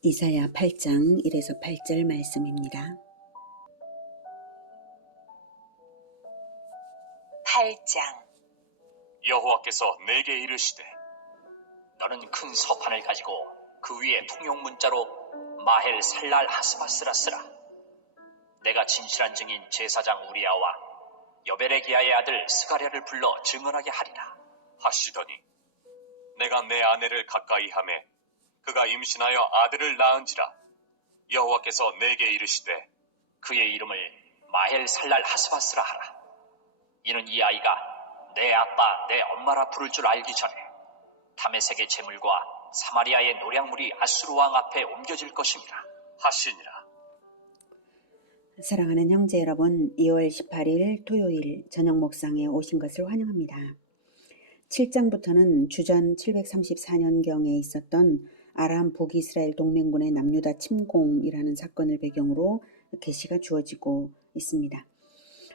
이사야 8장 1에서 8절 말씀입니다. 8장. 여호와께서 내게 이르시되 너는 큰 서판을 가지고 그 위에 통용 문자로 마헬 살랄 하스바스라 쓰라. 내가 진실한 증인 제사장 우리아와 여베레기야의 아들 스가랴를 불러 증언하게 하리라 하시더니 내가 내 아내를 가까이 하매 그가 임신하여 아들을 낳은지라. 여호와께서 내게 이르시되 그의 이름을 마헬 살랄 하스바스라 하라. 이는 이 아이가 내 아빠 내 엄마라 부를 줄 알기 전에 다메섹의 재물과 사마리아의 노량물이 아수르 왕 앞에 옮겨질 것임이라 하시니라. 사랑하는 형제 여러분, 2월 18일 토요일 저녁 목상에 오신 것을 환영합니다. 7장부터는 주전 734년경에 있었던 아람 북이스라엘 동맹군의 남유다 침공이라는 사건을 배경으로 계시가 주어지고 있습니다.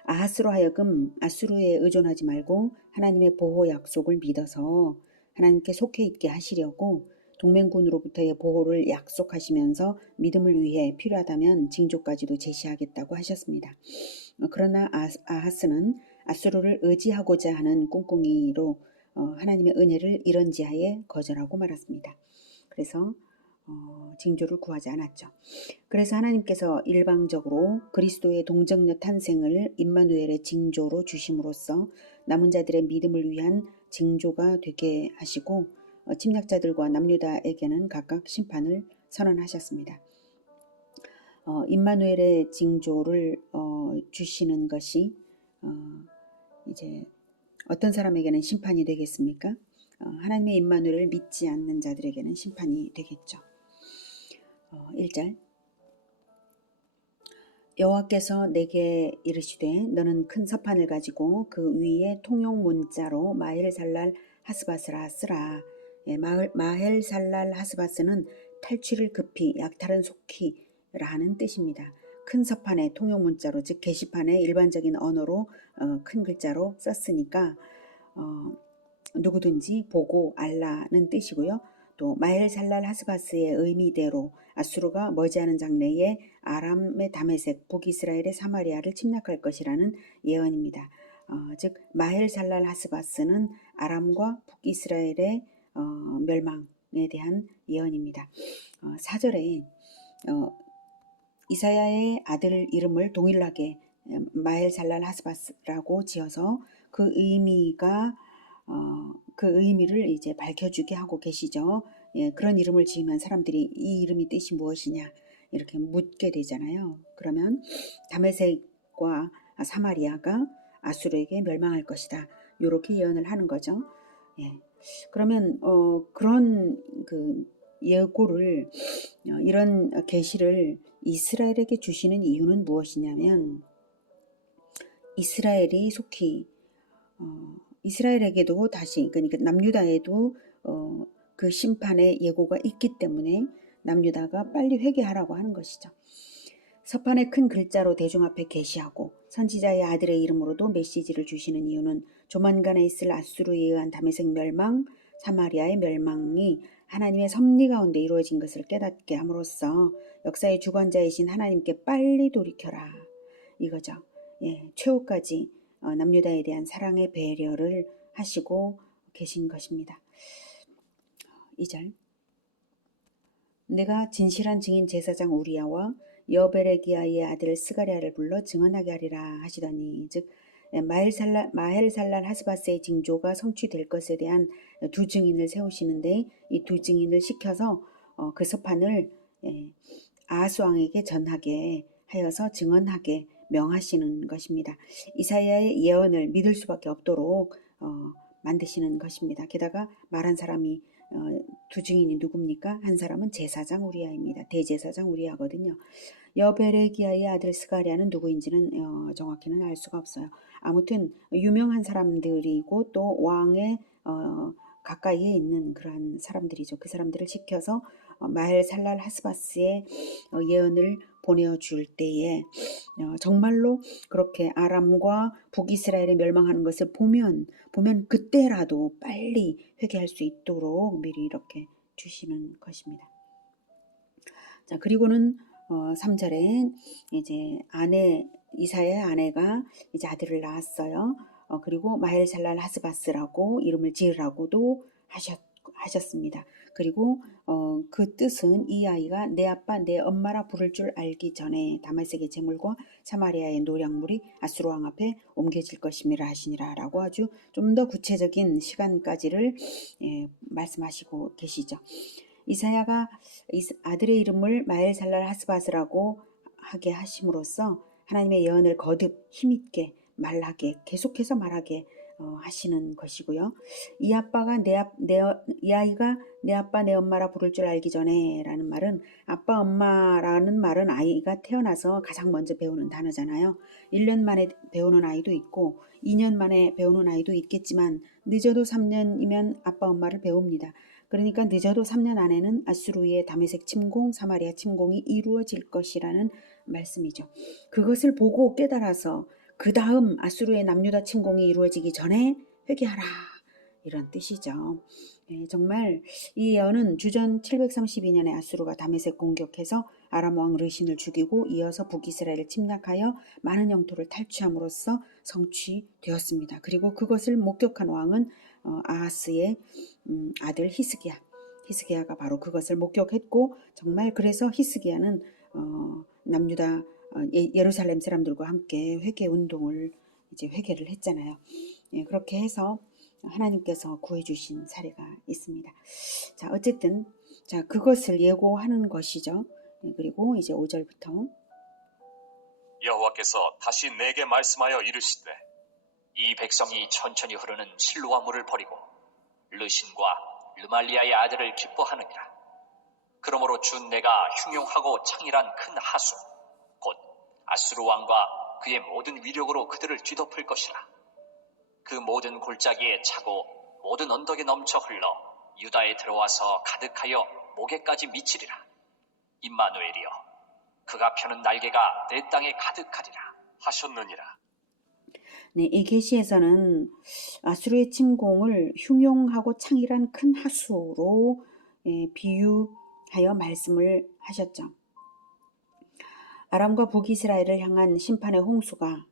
아하스로 하여금 아수르에 의존하지 말고 하나님의 보호 약속을 믿어서 하나님께 속해 있게 하시려고 동맹군으로부터의 보호를 약속하시면서 믿음을 위해 필요하다면 징조까지도 제시하겠다고 하셨습니다. 그러나 아하스는 아수르를 의지하고자 하는 꿍꿍이로 하나님의 은혜를 이런 지하에 거절하고 말았습니다. 그래서 징조를 구하지 않았죠. 그래서 하나님께서 일방적으로 그리스도의 동정녀 탄생을 임마누엘의 징조로 주심으로써 남은 자들의 믿음을 위한 징조가 되게 하시고 침략자들과 남유다에게는 각각 심판을 선언하셨습니다. 임마누엘의 징조를 주시는 것이 이제 어떤 사람에게는 심판이 되겠습니까? 하나님의 임마누엘을 믿지 않는 자들에게는 심판이 되겠죠. 1절 여호와께서 내게 이르시되 너는 큰 서판을 가지고 그 위에 통용 문자로 마헬살랄 하스바스라 쓰라. 마헬살랄 하스바스는 탈취를 급히 약탈은 속히라 하는 뜻입니다. 큰 서판에 통용 문자로 즉 게시판에 일반적인 언어로 큰 글자로 썼으니까 누구든지 보고 알라는 뜻이고요. 또 마헬살랄 하스바스의 의미대로 아수르가 머지않은 장래에 아람의 다메섹, 북이스라엘의 사마리아를 침략할 것이라는 예언입니다. 즉 마헬살랄 하스바스는 아람과 북이스라엘의 멸망에 대한 예언입니다. 4절에 이사야의 아들 이름을 동일하게 마헬살랄 하스바스라고 지어서 그 의미를 이제 밝혀주게 하고 계시죠. 예, 그런 이름을 지으면 사람들이 이 이름이 뜻이 무엇이냐 이렇게 묻게 되잖아요. 그러면 다메섹과 사마리아가 아수르에게 멸망할 것이다. 이렇게 예언을 하는 거죠. 예. 그러면 그런 그 예고를 이런 계시를 이스라엘에게 주시는 이유는 무엇이냐면 이스라엘이 속히 이스라엘에게도 다시 그러니까 남유다에도 그 심판의 예고가 있기 때문에 남유다가 빨리 회개하라고 하는 것이죠. 서판에 큰 글자로 대중 앞에 계시하고 선지자의 아들의 이름으로도 메시지를 주시는 이유는 조만간에 있을 아수르에 의한 다메섹 멸망, 사마리아의 멸망이 하나님의 섭리 가운데 이루어진 것을 깨닫게 함으로써 역사의 주관자이신 하나님께 빨리 돌이켜라 이거죠. 예, 최후까지 남유다에 대한 사랑의 배려를 하시고 계신 것입니다. 2절 내가 진실한 증인 제사장 우리아와 여베레기야의 아들 스가랴를 불러 증언하게 하리라 하시더니 즉 마헬살랄 하스바스의 징조가 성취될 것에 대한 두 증인을 세우시는데 이 두 증인을 시켜서 그 서판을 아하스 왕에게 전하게 하여서 증언하게 명하시는 것입니다. 이사야의 예언을 믿을 수밖에 없도록 만드시는 것입니다. 게다가 말한 사람이 두 증인이 누굽니까? 한 사람은 제사장 우리아입니다. 대제사장 우리아거든요. 여베레기야의 아들 스가랴는 누구인지는 정확히는 알 수가 없어요. 아무튼 유명한 사람들이고 또 왕의 가까이에 있는 그러한 사람들이죠. 그 사람들을 시켜서 마헬살랄 하스바스의 예언을 보내줄 때에 정말로 그렇게 아람과 북이스라엘이 멸망하는 것을 보면 그때라도 빨리 회개할 수 있도록 미리 이렇게 주시는 것입니다. 자, 그리고는 3절에 이제 이사야의 아내가 이제 아들을 낳았어요. 그리고 마헬살랄 하스바스라고 이름을 지으라고도 하셨습니다. 그리고 그 뜻은 이 아이가 내 아빠 내 엄마라 부를 줄 알기 전에 다메섹의 재물과 사마리아의 노략물이 아수르 왕 앞에 옮겨질 것임이라 하시니라 라고 아주 좀 더 구체적인 시간까지를 말씀하시고 계시죠. 이사야가 아들의 이름을 마헬살랄 하스바스라고 하게 하심으로써 하나님의 예언을 거듭 힘있게 말하게 계속해서 말하게 하시는 것이고요. 이 아이가 내 아빠 내 엄마라 부를 줄 알기 전에 라는 말은 아빠 엄마라는 말은 아이가 태어나서 가장 먼저 배우는 단어잖아요. 1년 만에 배우는 아이도 있고 2년 만에 배우는 아이도 있겠지만 늦어도 3년이면 아빠 엄마를 배웁니다. 그러니까 늦어도 3년 안에는 아수르의 다메섹 침공, 사마리아 침공이 이루어질 것이라는 말씀이죠. 그것을 보고 깨달아서 그 다음 아수르의 남유다 침공이 이루어지기 전에 회개하라 이런 뜻이죠. 정말 이 예언은 주전 732년에 아수르가 다메섹 공격해서 아람 왕 르신을 죽이고 이어서 북이스라엘을 침략하여 많은 영토를 탈취함으로써 성취되었습니다. 그리고 그것을 목격한 왕은 아하스의 아들 히스기야가 바로 그것을 목격했고 정말 그래서 히스기야는 남유다 예루살렘 사람들과 함께 회개 운동을 이제 회개를 했잖아요. 그렇게 해서 하나님께서 구해주신 사례가 있습니다. 자, 어쨌든 그것을 예고하는 것이죠. 그리고 이제 5절부터 여호와께서 다시 내게 말씀하여 이르시되 이 백성이 천천히 흐르는 실로와 물을 버리고 르신과 르말리아의 아들을 기뻐하느니라. 그러므로 주 내가 흉용하고 창일한 큰 하수 곧 아수르 왕과 그의 모든 위력으로 그들을 뒤덮을 것이라. 그 모든 골짜기에 차고 모든 언덕에 넘쳐 흘러 유다에 들어와서 가득하여 목에까지 미치리라. 임마누엘이여 그가 펴는 날개가 내 땅에 가득하리라 하셨느니라. 네, 이 계시에서는 아수르의 침공을 흉용하고 창일한 큰 하수로 비유하여 말씀을 하셨죠. 아람과 북이스라엘을 향한 심판의 홍수가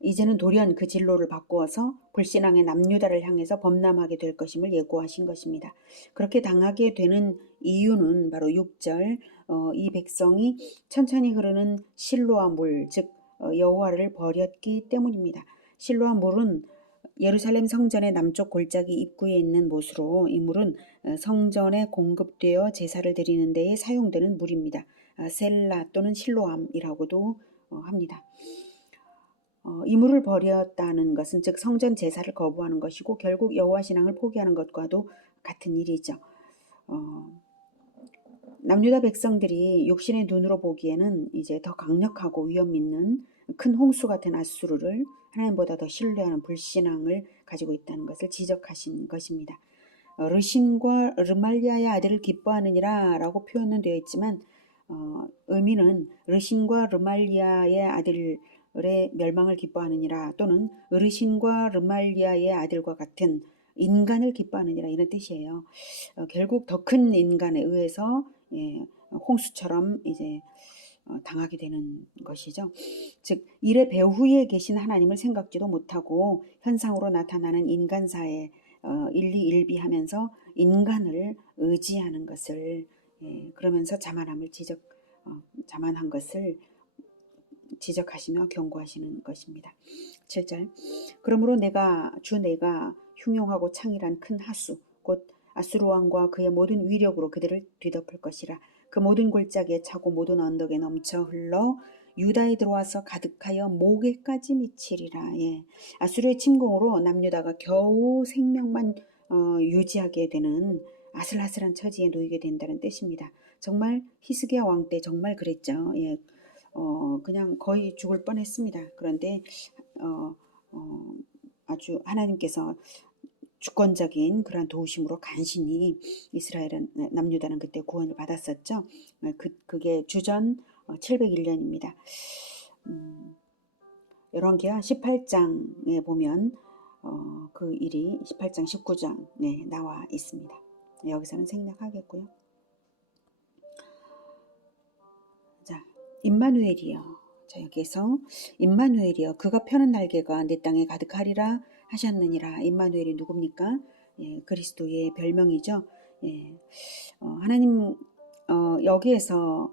이제는 돌연 그 진로를 바꾸어서 불신앙의 남유다를 향해서 범람하게 될 것임을 예고하신 것입니다. 그렇게 당하게 되는 이유는 바로 6절 이 백성이 천천히 흐르는 실로와 물, 즉 여호와를 버렸기 때문입니다. 실로와 물은 예루살렘 성전의 남쪽 골짜기 입구에 있는 못으로 이 물은 성전에 공급되어 제사를 드리는 데에 사용되는 물입니다. 셀라 또는 실로암이라고도 합니다. 이 물을 버렸다는 것은 즉 성전 제사를 거부하는 것이고 결국 여호와 신앙을 포기하는 것과도 같은 일이죠. 남유다 백성들이 육신의 눈으로 보기에는 이제 더 강력하고 위험 있는 큰 홍수 같은 아수르를 하나님보다 더 신뢰하는 불신앙을 가지고 있다는 것을 지적하신 것입니다. 르신과 르말리아의 아들을 기뻐하느니라 라고 표현은 되어 있지만 의미는 르신과 르말리아의 아들의 멸망을 기뻐하느니라 또는 르신과 르말리아의 아들과 같은 인간을 기뻐하느니라 이런 뜻이에요. 결국 더 큰 인간에 의해서 홍수처럼 이제 당하게 되는 것이죠. 즉 일의 배후에 계신 하나님을 생각지도 못하고 현상으로 나타나는 인간사에 일희일비하면서 인간을 의지하는 것을 그러면서 자만한 것을 지적하시며 경고하시는 것입니다. 7절 그러므로 내가 흉용하고 창일한 큰 하수 곧 아수르 왕과 그의 모든 위력으로 그들을 뒤덮을 것이라. 그 모든 골짜기에 차고 모든 언덕에 넘쳐 흘러 유다에 들어와서 가득하여 목에까지 미치리라. 아수르의 침공으로 남유다가 겨우 생명만 유지하게 되는 아슬아슬한 처지에 놓이게 된다는 뜻입니다. 정말 히스기야 왕 때 정말 그랬죠. 그냥 거의 죽을 뻔했습니다. 그런데 아주 하나님께서 주권적인 그러한 도우심으로 간신히 이스라엘은 남유다는 그때 구원을 받았었죠. 그게 주전 701년입니다. 열왕기하 18장에 보면 그 일이 18장 19장에 나와 있습니다. 여기서는 생략하겠고요. 자, 임마누엘이여. 자, 여기에서 임마누엘이여 그가 펴는 날개가 내 땅에 가득하리라 하셨느니라. 임마누엘이 누굽니까? 예, 그리스도의 별명이죠. 예, 하나님 여기에서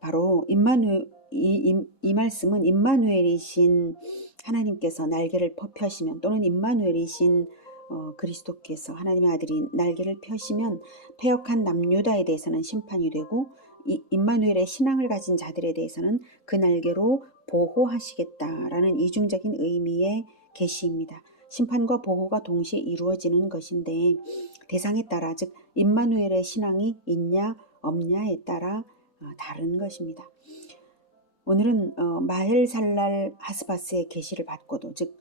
바로 이 말씀은 임마누엘이신 하나님께서 날개를 펴시면 또는 임마누엘이신 그리스도께서 하나님의 아들이 날개를 펴시면 패역한 남유다에 대해서는 심판이 되고 임마누엘의 신앙을 가진 자들에 대해서는 그 날개로 보호하시겠다라는 이중적인 의미의 계시입니다. 심판과 보호가 동시에 이루어지는 것인데 대상에 따라 즉 임마누엘의 신앙이 있냐 없냐에 따라 다른 것입니다. 오늘은 마헬살랄 하스바스의 계시를 받고도 즉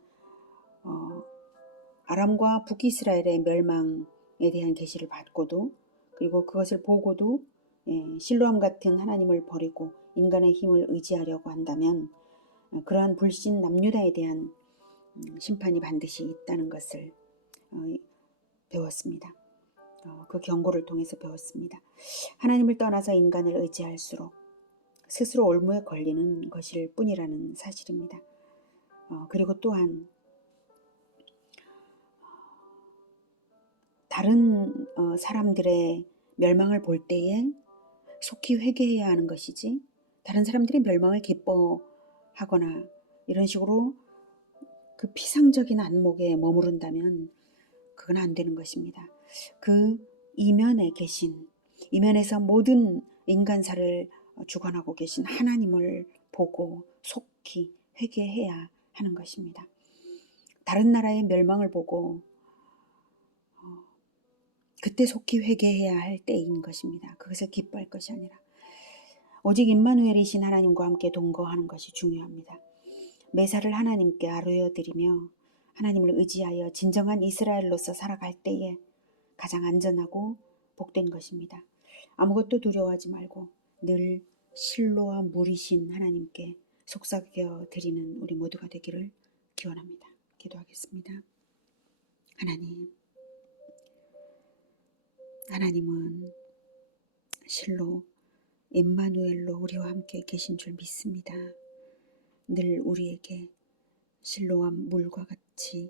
아람과 북이스라엘의 멸망에 대한 계시를 받고도 그리고 그것을 보고도 실로암 같은 하나님을 버리고 인간의 힘을 의지하려고 한다면 그러한 불신 남유다에 대한 심판이 반드시 있다는 것을 배웠습니다. 그 경고를 통해서 배웠습니다. 하나님을 떠나서 인간을 의지할수록 스스로 올무에 걸리는 것일 뿐이라는 사실입니다. 그리고 또한 다른 사람들의 멸망을 볼 때에 속히 회개해야 하는 것이지 다른 사람들의 멸망을 기뻐하거나 이런 식으로 그 피상적인 안목에 머무른다면 그건 안 되는 것입니다. 그 이면에 계신 이면에서 모든 인간사를 주관하고 계신 하나님을 보고 속히 회개해야 하는 것입니다. 다른 나라의 멸망을 보고 그때 속히 회개해야 할 때인 것입니다. 그것을 기뻐할 것이 아니라 오직 임마누엘이신 하나님과 함께 동거하는 것이 중요합니다. 매사를 하나님께 아뢰어드리며 하나님을 의지하여 진정한 이스라엘로서 살아갈 때에 가장 안전하고 복된 것입니다. 아무것도 두려워하지 말고 늘 실로와 물이신 하나님께 속삭여 드리는 우리 모두가 되기를 기원합니다. 기도하겠습니다. 하나님은 실로 임마누엘로 우리와 함께 계신 줄 믿습니다. 늘 우리에게 실로암 물과 같이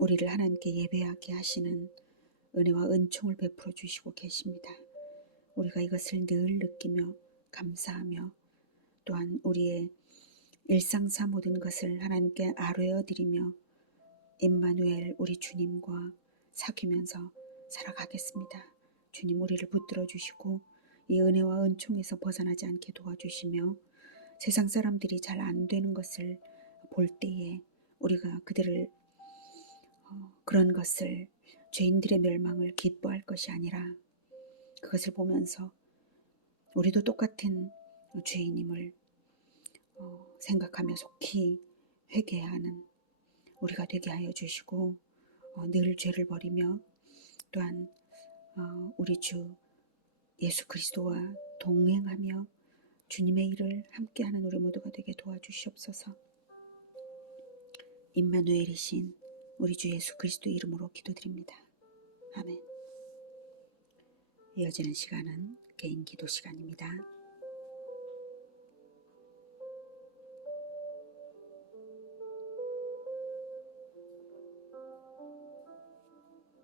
우리를 하나님께 예배하게 하시는 은혜와 은총을 베풀어 주시고 계십니다. 우리가 이것을 늘 느끼며 감사하며 또한 우리의 일상사 모든 것을 하나님께 아뢰어드리며 임마누엘 우리 주님과 사귀면서 살아가겠습니다. 주님 우리를 붙들어 주시고 이 은혜와 은총에서 벗어나지 않게 도와주시며 세상 사람들이 잘 안 되는 것을 볼 때에 우리가 그들을 그런 것을 죄인들의 멸망을 기뻐할 것이 아니라 그것을 보면서 우리도 똑같은 죄인임을 생각하며 속히 회개해야 하는 우리가 되게 하여 주시고 늘 죄를 버리며 또한 우리 주 예수 그리스도와 동행하며 주님의 일을 함께하는 우리 모두가 되게 도와주시옵소서. 임마누엘이신 우리 주 예수 그리스도 이름으로 기도드립니다. 아멘. 이어지는 시간은 개인 기도 시간입니다.